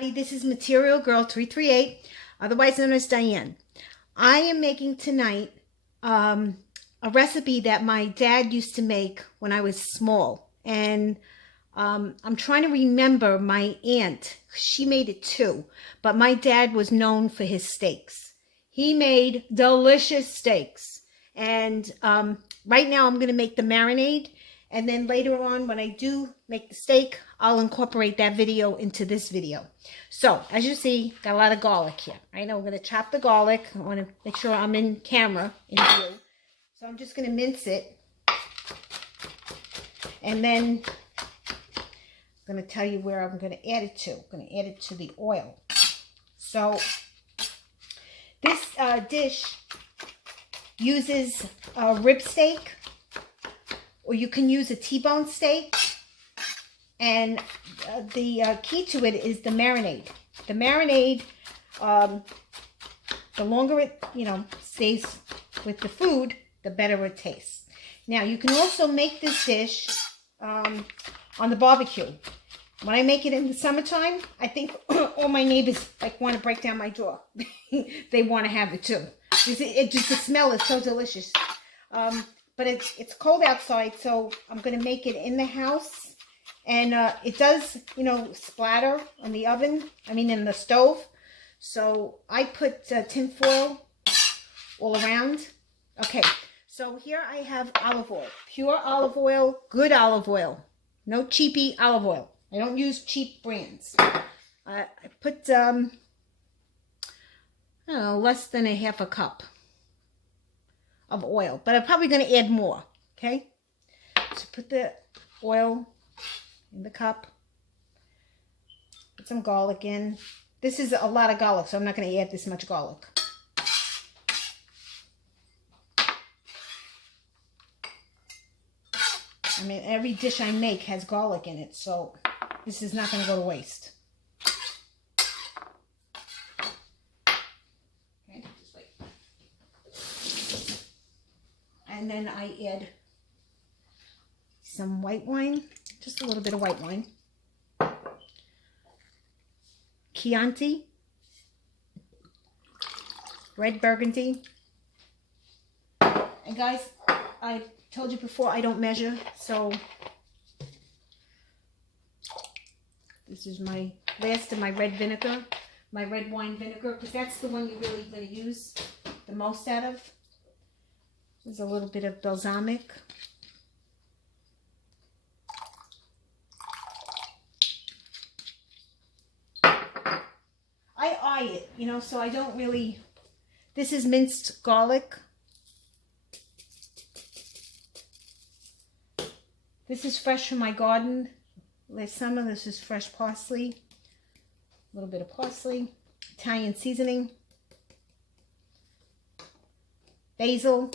This is Material Girl 338, otherwise known as Diane. I am making tonight a recipe that my dad used to make when I was small. And I'm trying to remember my aunt. She made it too. But my dad was known for his steaks. He made delicious steaks. And right now I'm going to make the marinade. And then later on, when I do make the steak, I'll incorporate that video into this video. So, as you see, got a lot of garlic here. Right now, we're going to chop the garlic. I want to make sure I'm in camera, in view. So, I'm just going to mince it. And then, I'm going to tell you where I'm going to add it to. I'm going to add it to the oil. So, this dish uses rib steak. Or you can use a T-bone steak. And the key to it is the marinade. The marinade, the longer it, stays with the food, the better it tastes. Now, you can also make this dish on the barbecue. When I make it in the summertime, I think all my neighbors want to break down my door. They want to have it too. The smell is so delicious. But it's cold outside, so I'm going to make it in the house. And it does, splatter on the in the stove. So I put tin foil all around. Okay, so here I have olive oil. Pure olive oil, good olive oil. No cheapy olive oil. I don't use cheap brands. I put, less than a half a cup of oil, but I'm probably going to add more. Okay, so put the oil in the cup, put some garlic in. This is a lot of garlic, so I'm not going to add this much garlic. Every dish I make has garlic in it, so this is not going to go to waste. And then I add some white wine, just a little bit of white wine. Chianti, red Burgundy. And guys, I told you before I don't measure, so this is my last of my red vinegar, my red wine vinegar, because that's the one you're really going to use the most out of. There's a little bit of balsamic. I eye it, so I don't really... This is minced garlic. This is fresh from my garden. Last summer, this is fresh parsley. A little bit of parsley. Italian seasoning. Basil.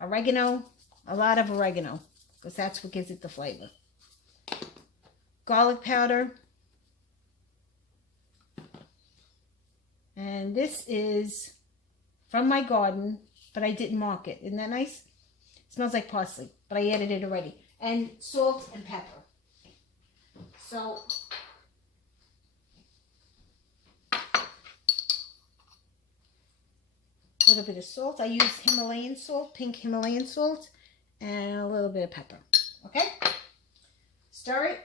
Oregano, a lot of oregano, because that's what gives it the flavor. Garlic powder. And this is from my garden, but I didn't mark it. Isn't that nice? It smells like parsley, but I added it already. And salt and pepper. So, a little bit of salt. I use Himalayan salt, pink Himalayan salt, and a little bit of pepper. Okay? Stir it.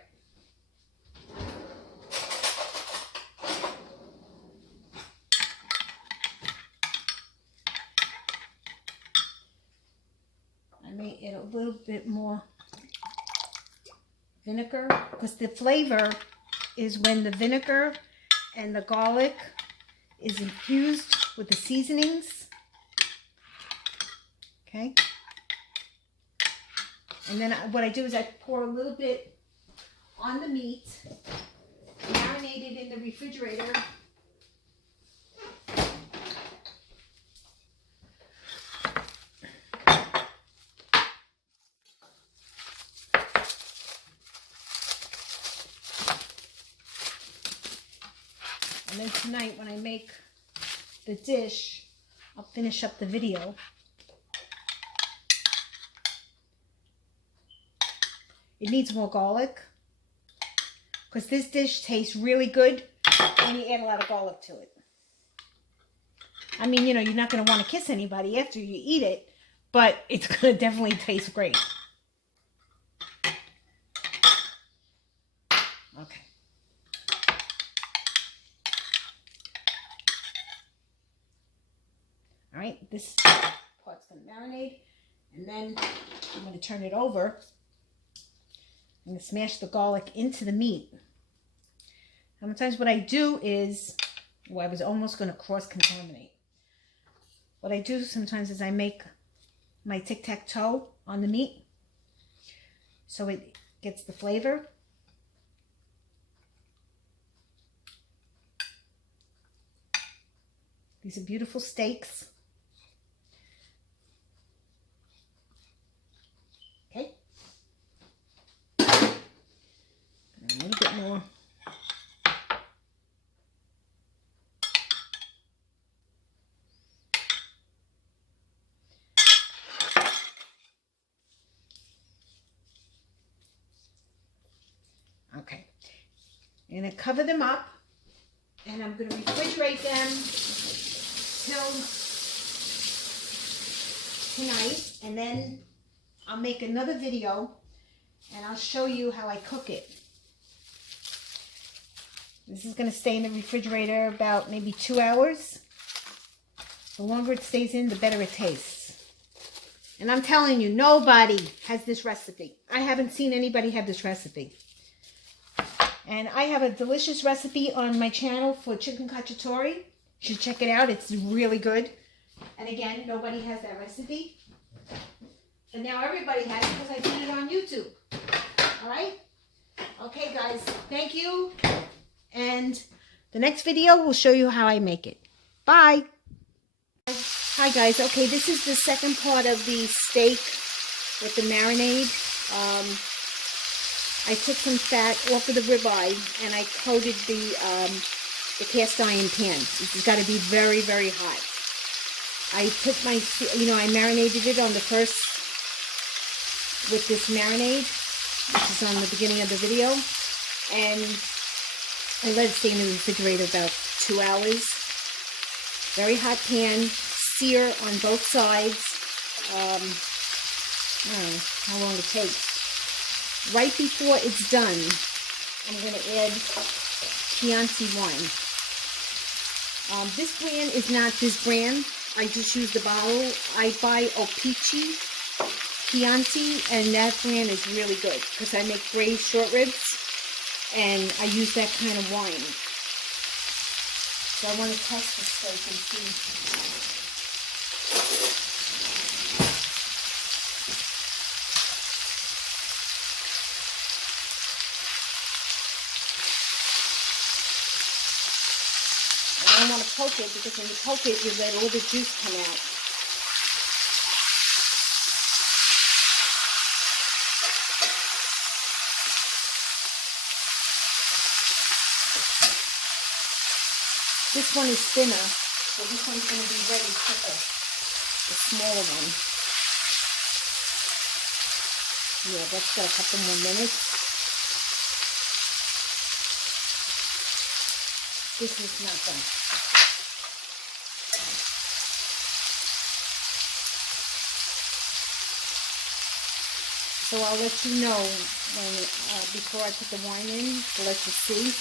I may add a little bit more vinegar, because the flavor is when the vinegar and the garlic is infused with the seasonings. Okay, and then what I do is I pour a little bit on the meat, marinate it in the refrigerator. And then tonight when I make the dish, I'll finish up the video. It needs more garlic. because this dish tastes really good when you add a lot of garlic to it. I mean, you know, you're not going to want to kiss anybody after you eat it, but it's going to definitely taste great. Okay. All right, this part's going to marinate, and then I'm going to turn it over. I'm going to smash the garlic into the meat. Sometimes what I do is, well, I was almost going to cross-contaminate. What I do sometimes is I make my tic-tac-toe on the meat so it gets the flavor. These are beautiful steaks. Okay. A little bit more. Okay, I'm going to cover them up, and I'm going to refrigerate them till tonight, and then I'll make another video, and I'll show you how I cook it. This is going to stay in the refrigerator about maybe 2 hours. The longer it stays in, the better it tastes. And I'm telling you, nobody has this recipe. I haven't seen anybody have this recipe. And I have a delicious recipe on my channel for chicken cacciatore. You should check it out. It's really good. And again, nobody has that recipe. But now everybody has it because I did it on YouTube. All right? Okay, guys. Thank you. And the next video will show you how I make it. Bye. Hi, guys. Okay, this is the second part of the steak with the marinade. I took some fat off of the ribeye and I coated the cast iron pan. It's got to be very, very hot. I put my, I marinated it on the first with this marinade, which is on the beginning of the video, and I let it stay in the refrigerator about 2 hours. Very hot pan, sear on both sides. I don't know how long it takes. Right before it's done, I'm going to add Chianti wine. This brand is not this brand. I just use the bottle. I buy Opici Chianti, and that brand is really good because I make braised short ribs, and I use that kind of wine. So I want to test the steak and see. I don't want to poke it because when you poke it, you let all the juice come out. This one is thinner, so this one's going to be ready quicker. The smaller one. Yeah, that's got a couple more minutes. This is not done. So I'll let you know when before I put the wine in to let you see.